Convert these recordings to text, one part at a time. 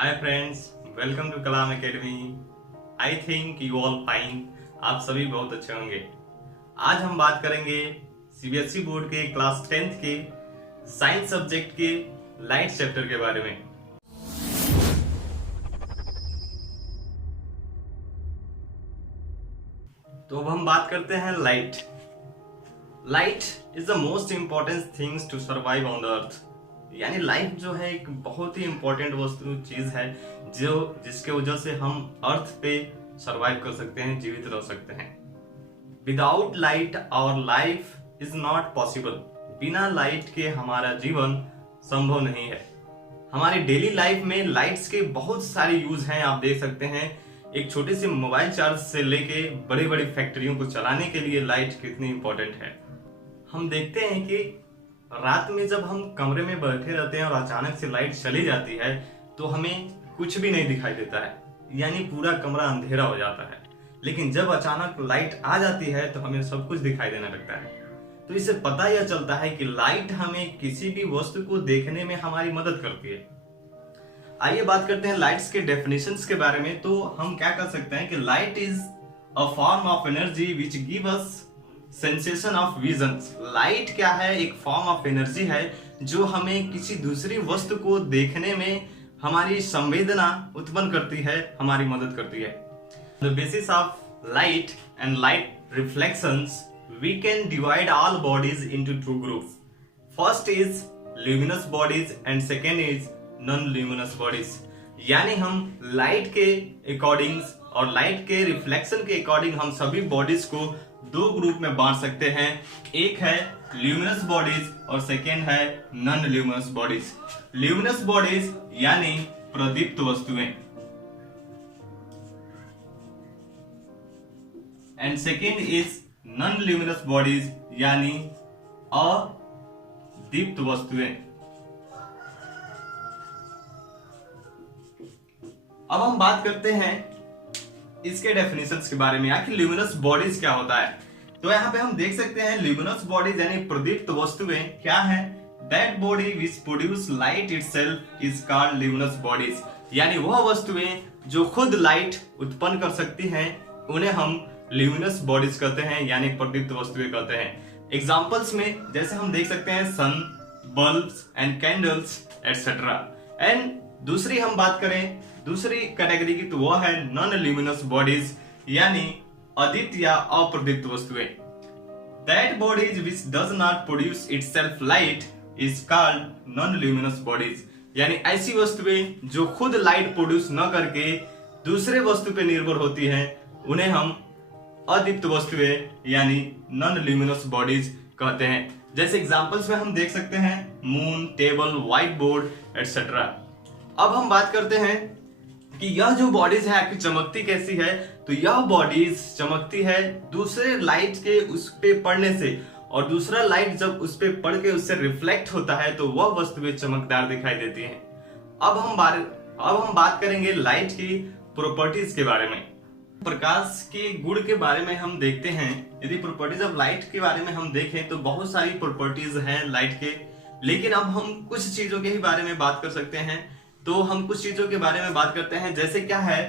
Hi friends, welcome to Kalam academy. I think you all fine. आप सभी बहुत अच्छे होंगे। आज हम बात करेंगे सीबीएसई बोर्ड के क्लास 10th के साइंस सब्जेक्ट के लाइट चैप्टर के बारे में। तो अब हम बात करते हैं light. Light is the most important things to survive on the earth. यानी लाइफ जो है एक बहुत ही इंपॉर्टेंट वस्तु चीज है जो जिसके वजह से हम अर्थ पे सरवाइव कर सकते हैं, जीवित रह सकते हैं। Without light our life is not possible. बिना लाइट के हमारा जीवन संभव नहीं है। हमारी डेली लाइफ में लाइट्स के बहुत सारे यूज हैं। आप देख सकते हैं एक छोटे से मोबाइल चार्ज से लेके बड़ी बड़ी फैक्ट्रियों को चलाने के लिए लाइट कितनी इंपॉर्टेंट है। हम देखते हैं कि रात में जब हम कमरे में बैठे रहते हैं और अचानक से लाइट चली जाती है तो हमें कुछ भी नहीं दिखाई देता है, यानी पूरा कमरा अंधेरा हो जाता है। लेकिन जब अचानक लाइट आ जाती है तो हमें सब कुछ दिखाई देने लगता है। तो इससे पता यह चलता है कि लाइट हमें किसी भी वस्तु को देखने में हमारी मदद करती है। आइए बात करते हैं लाइट्स के डेफिनेशंस के बारे में। तो हम क्या कर सकते हैं कि light is a form of energy which give us sensation of vision. Light क्या है? एक फॉर्म ऑफ एनर्जी है जो हमें किसी दूसरी वस्तु को देखने में हमारी संवेदना उत्पन्न करती है, हमारी मदद करती है। The basis of light and light reflections we can divide all bodies into two groups. First is luminous bodies and second is non luminous bodies. यानी हम लाइट के अकॉर्डिंग और लाइट के रिफ्लेक्शन के अकॉर्डिंग हम सभी बॉडीज को दो ग्रुप में बांट सकते हैं। एक है ल्यूमिनस बॉडीज और सेकेंड है non luminous bodies. Luminous bodies यानी प्रदीप्त वस्तुएं and second is non luminous bodies यानी अदीप्त वस्तुएं। अब हम बात करते हैं इसके डेफिनेशंस के बारे में। आखिर ल्यूमिनस बॉडीज क्या होता है? तो यहाँ पे हम देख सकते हैं ल्यूमिनस बॉडीज यानी प्रदीप्त वस्तुएं क्या है? That body which produce light itself is called luminous bodies. यानी वह वस्तुएं जो खुद लाइट उत्पन्न कर सकती हैं उन्हें हम ल्यूमिनस बॉडीज कहते हैं, यानी प्रदीप्त वस्तुएं कहते हैं। एग्जांपल्स में जैसे हम देख सकते हैं sun, bulbs and candles etcetera. And दूसरी हम बात करें दूसरी कैटेगरी की तो वह है नॉन ल्यूमिनस बॉडीज यानी अदीप्त या अप्रदीप्त वस्तुएं। That bodies which does not produce itself light is called non luminous bodies. यानी ऐसी वस्तुएं जो खुद लाइट प्रोड्यूस न करके दूसरे वस्तु पे निर्भर होती हैं उन्हें हम अदीप्त वस्तुएं यानी नॉन ल्यूमिनस बॉडीज कहते हैं। जैसे एग्जांपल्स में हम देख सकते हैं moon, table, white board etcetera. अब हम बात करते हैं कि यह जो बॉडीज है आखिर चमकती कैसी है। तो यह बॉडीज चमकती है दूसरे लाइट के उस पे पड़ने से, और दूसरा लाइट जब उस पे पड़ के उससे रिफ्लेक्ट होता है तो वह वस्तुएं चमकदार दिखाई देती हैं। अब हम बात करेंगे लाइट की प्रॉपर्टीज के बारे में। प्रकाश के गुण के बारे में हम देखते हैं। यदि प्रॉपर्टीज ऑफ लाइट के बारे में हम देखें तो बहुत सारी प्रॉपर्टीज हैं लाइट के, लेकिन अब हम कुछ चीजों के ही बारे में बात कर सकते हैं। तो हम कुछ चीजों के बारे में बात करते हैं, जैसे क्या है?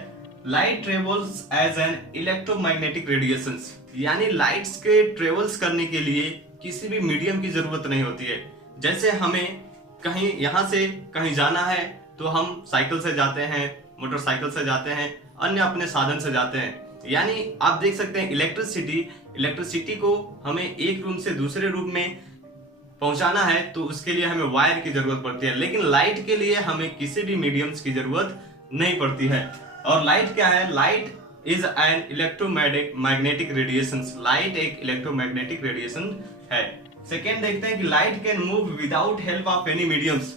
Light travels as an electromagnetic radiations. यानी लाइट्स के ट्रेवल्स करने के लिए किसी भी मीडियम की जरूरत नहीं होती है। जैसे हमें कहीं यहां से कहीं जाना है तो हम साइकिल से जाते हैं, मोटरसाइकिल से जाते हैं, अन्य अपने साधन से जाते हैं। यानी आप देख सकते हैं इलेक्ट्रिसिटी को हमें एक रूम से दूसरे रूम में पहुंचाना है तो उसके लिए हमें वायर की जरूरत पड़ती है, लेकिन लाइट के लिए हमें किसी भी मीडियम्स की जरूरत नहीं पड़ती है। और लाइट क्या है? Light is an electromagnetic radiation. Light एक इलेक्ट्रोमैग्नेटिक रेडिएशन है। सेकेंड देखते हैं कि light can move without help of any mediums.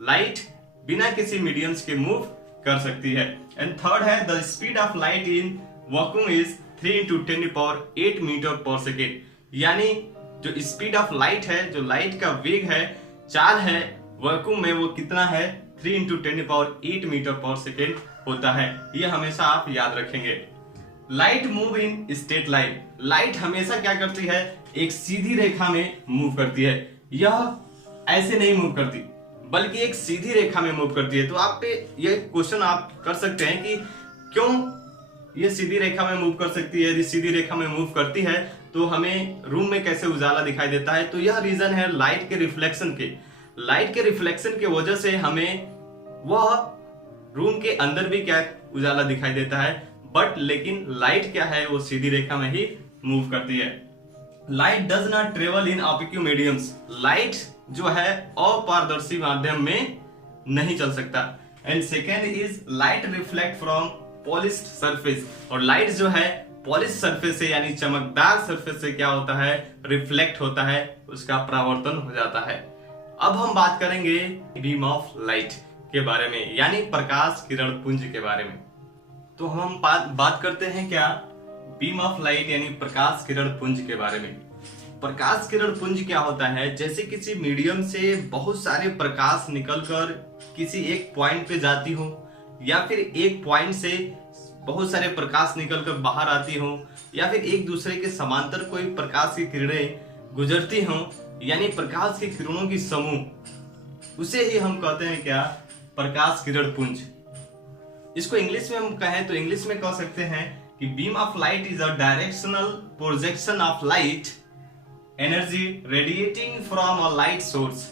Light बिना किसी मीडियम्स के मूव कर सकती है। एंड थर्ड है the speed of light in vacuum is 3 × 10⁸ metre per second. यानी जो स्पीड ऑफ लाइट है, जो लाइट का वेग है 4 है, वैक्यूम में वो कितना है? 3 × 10⁸ मीटर पर सेकेंड होता है। ये हमेशा आप याद रखेंगे। Light move in straight line. Light हमेशा क्या करती है? एक सीधी रेखा में मूव करती है। यह ऐसे नहीं मूव करती बल्कि एक सीधी रेखा में मूव करती है। तो आप पे ये क्वेश्चन आप कर सकते हैं कि क्यों ये सीधी रेखा में मूव कर सकती है? यदि सीधी रेखा में मूव करती है तो हमें रूम में कैसे उजाला दिखाई देता है? तो यह रीजन है लाइट के रिफ्लेक्शन के। लाइट के रिफ्लेक्शन की वजह से हमें वह रूम के अंदर भी क्या उजाला दिखाई देता है, बट लेकिन लाइट क्या है, वो सीधी रेखा में ही मूव करती है। Light does not travel in oblique mediums. Light जो है अपारदर्शी माध्यम में नहीं चल सकता। And second is light reflect from polished surface. और लाइट जो है पॉलिश सरफेस से यानी चमकदार सरफेस से क्या होता है, रिफ्लेक्ट होता है, उसका परावर्तन हो जाता है। अब हम बात करेंगे बीम ऑफ लाइट के बारे में, यानी प्रकाश किरण पुंज के बारे में। तो हम बात करते हैं क्या, बीम ऑफ लाइट यानी प्रकाश किरण पुंज के बारे में। प्रकाश किरण पुंज क्या होता है? जैसे किसी मीडियम से बहुत सारे प्रकाश निकलकर किसी एक पॉइंट पे जाती हो, या फिर एक पॉइंट से बहुत सारे प्रकाश निकलकर बाहर आती हो, या फिर एक दूसरे के समांतर कोई प्रकाश की किरणें गुजरती हो, यानी प्रकाश की किरणों की समूह, उसे ही हम कहते हैं क्या, प्रकाश किरण पुंज। इसको इंग्लिश में हम कहें तो इंग्लिश में कह सकते हैं कि beam of light is a directional projection of light energy radiating from a light source.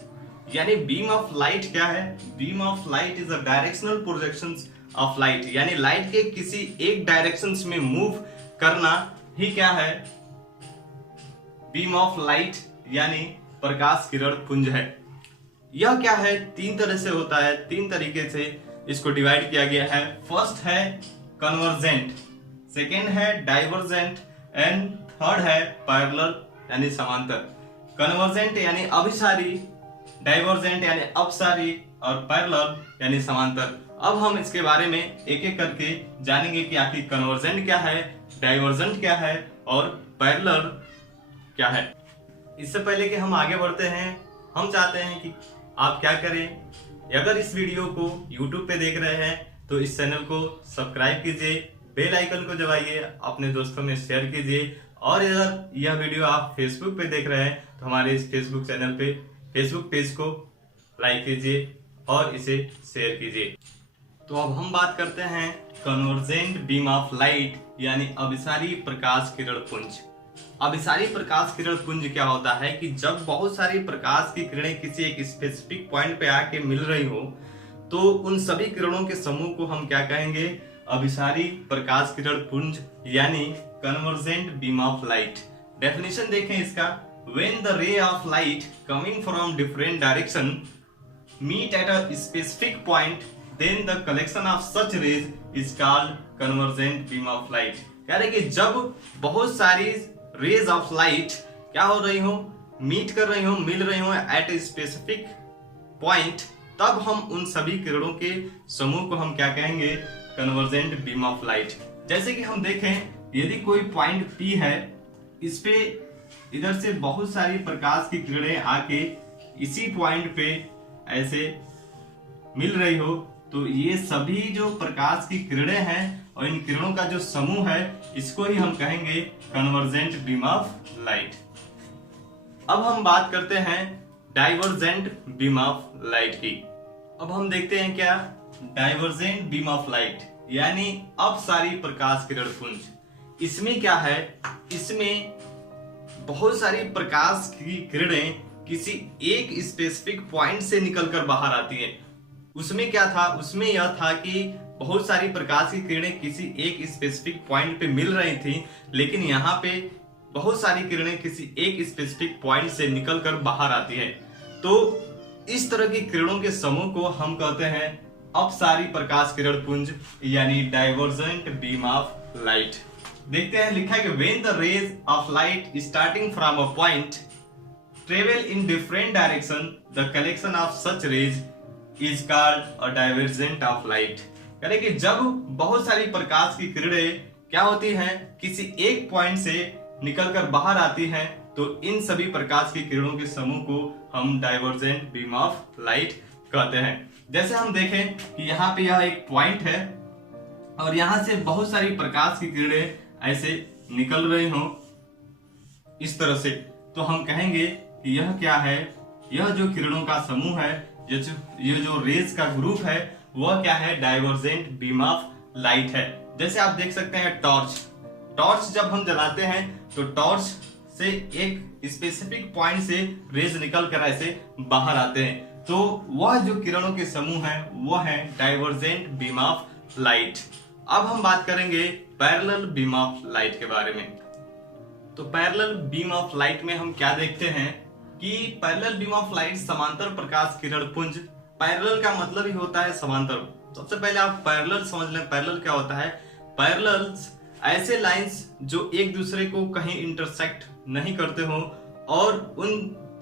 यानी बीम ऑफ लाइट क्या है? Beam of light is a directional projection of light, यानी लाइट के किसी एक डायरेक्शन में मूव करना ही क्या है, बीम ऑफ लाइट यानी प्रकाश किरण पुंज है। यह क्या है, तीन तरह से होता है, तीन तरीके से इसको डिवाइड किया गया है। फर्स्ट है कन्वर्जेंट, सेकेंड है डाइवर्जेंट, एंड थर्ड है पैरेलल यानी समांतर। कन्वर्जेंट यानी अभिसारी, डाइवर्जेंट यानी अपसारी, और पैरेलल यानी समांतर। अब हम इसके बारे में एक एक करके जानेंगे कि आखिर कन्वर्जेंट क्या है, डाइवर्जेंट क्या है और पैरेलल क्या है। इससे पहले कि हम आगे बढ़ते हैं, हम चाहते हैं कि आप क्या करें, अगर इस वीडियो को YouTube पे देख रहे हैं तो इस चैनल को सब्सक्राइब कीजिए, बेल आइकन को दबाइए, अपने दोस्तों में शेयर कीजिए, और अगर यह वीडियो आप Facebook पे देख रहे हैं तो हमारे इस Facebook चैनल पे फेसबुक पेज को लाइक कीजिए और इसे शेयर कीजिए। तो अब हम बात करते हैं कन्वर्जेंट बीम ऑफ लाइट यानी अभिसारी प्रकाश किरण पुंज। अभिसारी प्रकाश किरण पुंज क्या होता है कि जब बहुत सारी प्रकाश की किरणें किसी एक स्पेसिफिक पॉइंट पे आके मिल रही हो तो उन सभी किरणों के समूह को हम क्या कहेंगे, अभिसारी प्रकाश किरण पुंज यानी convergent beam of light. Definition देखें इसका, when the ray of light coming from different direction meet at a specific point, then the collection of such rays is called convergent beam of light। कह रहे कि जब बहुत सारी raise of light क्या हो रही हो, मीट कर रही हो, मिल रही हो एट ए स्पेसिफिक पॉइंट, तब हम उन सभी किरणों के समूह को हम क्या कहेंगे, कन्वर्जेंट बीम ऑफ लाइट। जैसे कि हम देखें, यदि कोई पॉइंट P है, इस पे इधर से बहुत सारी प्रकाश की किरणें आके इसी पॉइंट पे ऐसे मिल रही हो, तो ये सभी जो प्रकाश की किरणें हैं और इन किरणों का जो समूह है, इसको ही हम कहेंगे कन्वर्जेंट बीम ऑफ लाइट। अब हम बात करते हैं डाइवर्जेंट बीम ऑफ लाइट की। अब हम देखते हैं क्या, डाइवर्जेंट बीम ऑफ लाइट यानी अपसारी प्रकाश किरण पुंज। इसमें क्या है, इसमें बहुत सारी प्रकाश की किरणें किसी एक स्पेसिफिक पॉइंट से निकलकर बाहर आती हैं। उसमें क्या था, उसमें यह था कि बहुत सारी प्रकाश की किरणें किसी एक स्पेसिफिक पॉइंट पे मिल रही थी, लेकिन यहाँ पे बहुत सारी किरणें किसी एक स्पेसिफिक पॉइंट से निकलकर बाहर आती है। तो इस तरह की किरणों के समूह को हम कहते हैं अपसारी प्रकाश किरण पुंज यानी डाइवर्जेंट बीम ऑफ लाइट। देखते हैं, लिखा है कि when the rays of light starting from a point travel in different direction, the collection of such rays is called a divergent of light। कह रहे कि जब बहुत सारी प्रकाश की किरणें क्या होती हैं, किसी एक पॉइंट से निकलकर बाहर आती हैं, तो इन सभी प्रकाश की किरणों के समूह को हम डाइवर्जेंट बीम ऑफ लाइट कहते हैं। जैसे हम देखें कि यहाँ पे यह एक पॉइंट है और यहाँ से बहुत सारी प्रकाश की किरणें ऐसे निकल रही हो इस तरह से, तो हम कहेंगे कि यह क्या है, यह जो किरणों का समूह है ये जो रेज का ग्रुप है वह क्या है, डाइवर्जेंट बीम ऑफ लाइट है। जैसे आप देख सकते हैं टॉर्च जब हम जलाते हैं तो टॉर्च से एक स्पेसिफिक पॉइंट से रेज निकल कर ऐसे बाहर आते हैं, तो वह जो किरणों के समूह है वह है डाइवर्जेंट बीम ऑफ लाइट। अब हम बात करेंगे पैरेलल बीम ऑफ लाइट के बारे में। तो पैरेलल बीम ऑफ लाइट में हम क्या देखते हैं कि पैरेलल बीम ऑफ लाइट समांतर प्रकाश किरण पुंज। पैरेलल का मतलब ही होता है समांतर। सबसे पहले आप पैरेलल समझ लें, पैरेलल क्या होता है। पैरेलल्स ऐसे लाइंस जो एक दूसरे को कहीं इंटरसेक्ट नहीं करते हो और उन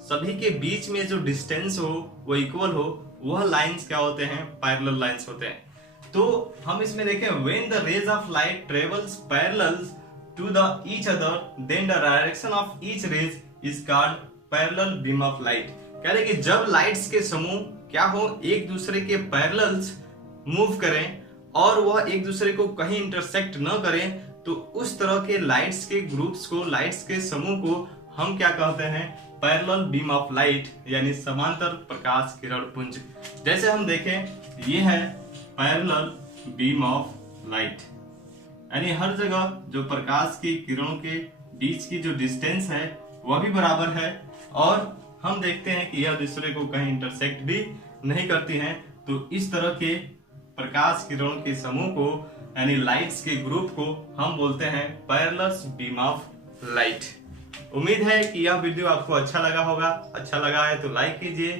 सभी के बीच में जो डिस्टेंस हो वो इक्वल हो, वह लाइंस क्या होते हैं, पैरेलल लाइंस होते हैं। तो हम इसमें देखें, when the rays of light travels parallels to the each other then the direction of each rays is called parallel beam of light. कह रहे कि जब लाइट्स के समूह क्या हो, एक दूसरे के पैरेलल्स मूव करें और वह एक दूसरे को कहीं इंटरसेक्ट न करें, तो उस तरह के लाइट्स के ग्रुप्स को, लाइट्स के समूह को हम क्या कहते हैं, पैरेलल बीम ऑफ लाइट यानी समांतर प्रकाश किरण पुंज। जैसे हम देखें, ये है पैरेलल बीम ऑफ लाइट, यानी हर जगह जो प्रकाश की किरणों के बीच की जो डिस्टेंस है वह भी बराबर है और हम देखते हैं कि यह दूसरे को कहीं इंटरसेक्ट भी नहीं करती हैं। तो इस तरह के प्रकाश किरणों के समूह को यानी लाइट्स के ग्रुप को हम बोलते हैं पैरेलल बीम ऑफ लाइट। उम्मीद है कि यह वीडियो आपको अच्छा लगा होगा। अच्छा लगा है तो लाइक कीजिए,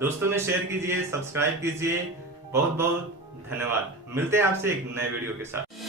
दोस्तों में शेयर कीजिए, सब्सक्राइब कीजिए। बहुत बहुत धन्यवाद। मिलते हैं आपसे एक नए वीडियो के साथ।